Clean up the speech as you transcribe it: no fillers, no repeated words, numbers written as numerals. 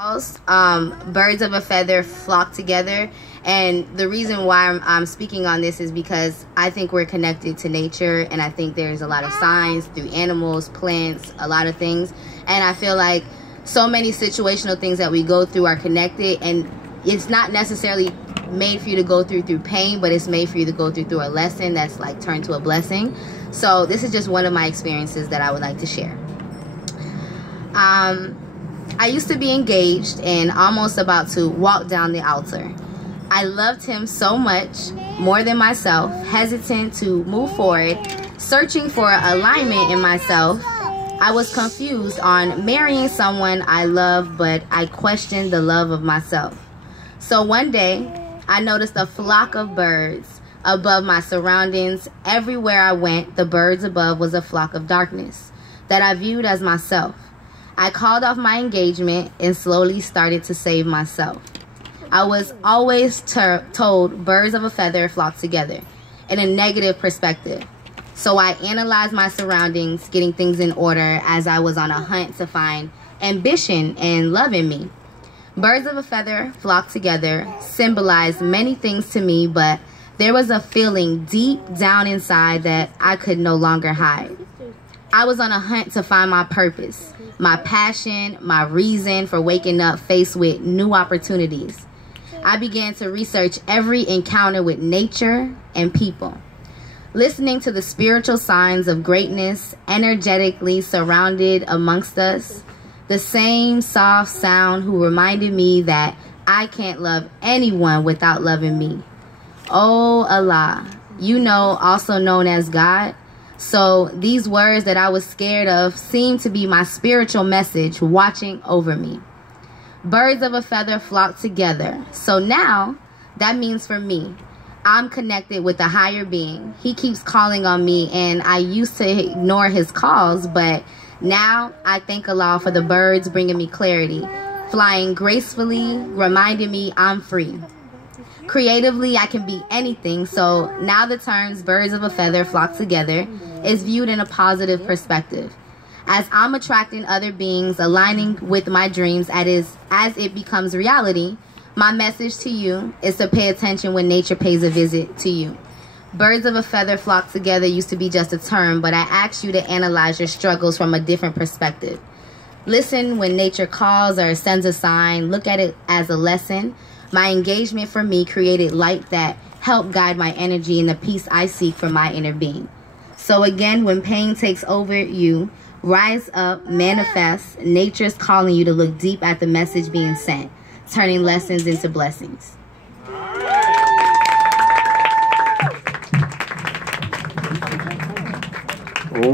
Birds of a feather flock together, and the reason why I'm speaking on this is because I think we're connected to nature, and I think there's a lot of signs through animals, plants, a lot of things, and I feel like so many situational things that we go through are connected, and it's not necessarily made for you to go through pain, but it's made for you to go through a lesson that's like turned to a blessing. So this is just one of my experiences that I would like to share. I used to be engaged and almost about to walk down the altar. I loved him so much, more than myself, hesitant to move forward, searching for alignment in myself. I was confused on marrying someone I love, but I questioned the love of myself. So one day, I noticed a flock of birds above my surroundings. Everywhere I went, the birds above was a flock of darkness that I viewed as myself. I called off my engagement and slowly started to save myself. I was always told birds of a feather flock together in a negative perspective. So I analyzed my surroundings, getting things in order as I was on a hunt to find ambition and love in me. Birds of a feather flock together symbolized many things to me, but there was a feeling deep down inside that I could no longer hide. I was on a hunt to find my purpose, my passion, my reason for waking up faced with new opportunities. I began to research every encounter with nature and people, listening to the spiritual signs of greatness energetically surrounded amongst us, the same soft sound who reminded me that I can't love anyone without loving me. Oh Allah, you know, also known as God. So these words that I was scared of seemed to be my spiritual message watching over me. Birds of a feather flock together. So now that means for me, I'm connected with a higher being. He keeps calling on me, and I used to ignore his calls, but now I thank Allah for the birds bringing me clarity, flying gracefully, reminding me I'm free. Creatively, I can be anything, so now the terms birds of a feather flock together is viewed in a positive perspective. As I'm attracting other beings, aligning with my dreams as it becomes reality, my message to you is to pay attention when nature pays a visit to you. Birds of a feather flock together used to be just a term, but I ask you to analyze your struggles from a different perspective. Listen when nature calls or sends a sign. Look at it as a lesson. My engagement for me created light that helped guide my energy and the peace I seek for my inner being. So again, when pain takes over you, rise up, manifest. Nature's calling you to look deep at the message being sent, turning lessons into blessings.